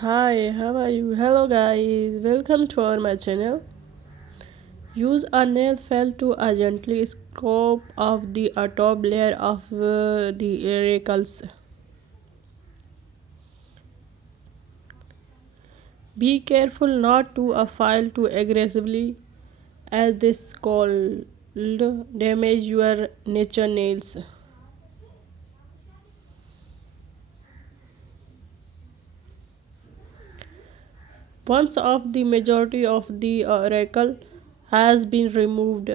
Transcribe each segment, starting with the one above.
Hi, how are you? Hello guys, welcome to my channel. Use a nail file to gently scrape off the top layer of the wrinkles. Be careful not to file too aggressively as this could damage your nature nails. Once of the majority of the wrinkle has been removed,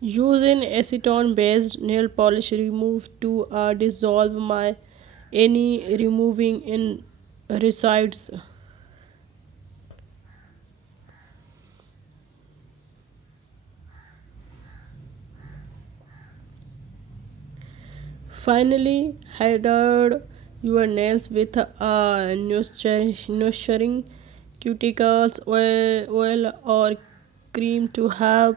use an acetone based nail polish remove to dissolve my any removing in resides. Finally, hydrate your nails with a nurturing cuticles oil or cream to help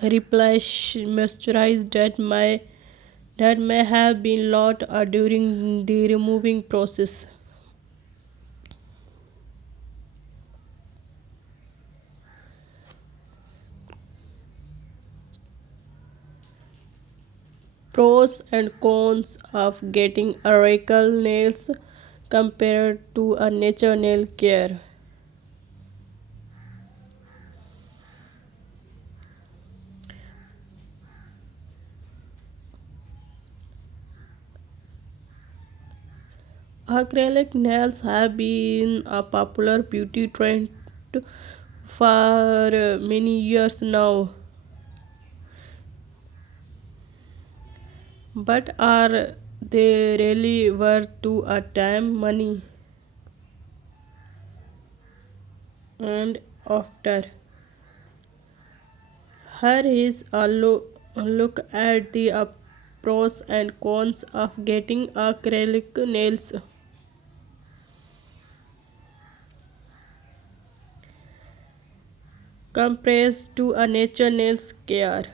replenish moisturize that may have been lost during the removing process. Pros and cons of getting oracle nails compared to a nature nail care. Acrylic nails have been a popular beauty trend for many years now, but are they really worth to a time, money, and after? Here is a look at the pros and cons of getting acrylic nails. Compares to a nature nails care.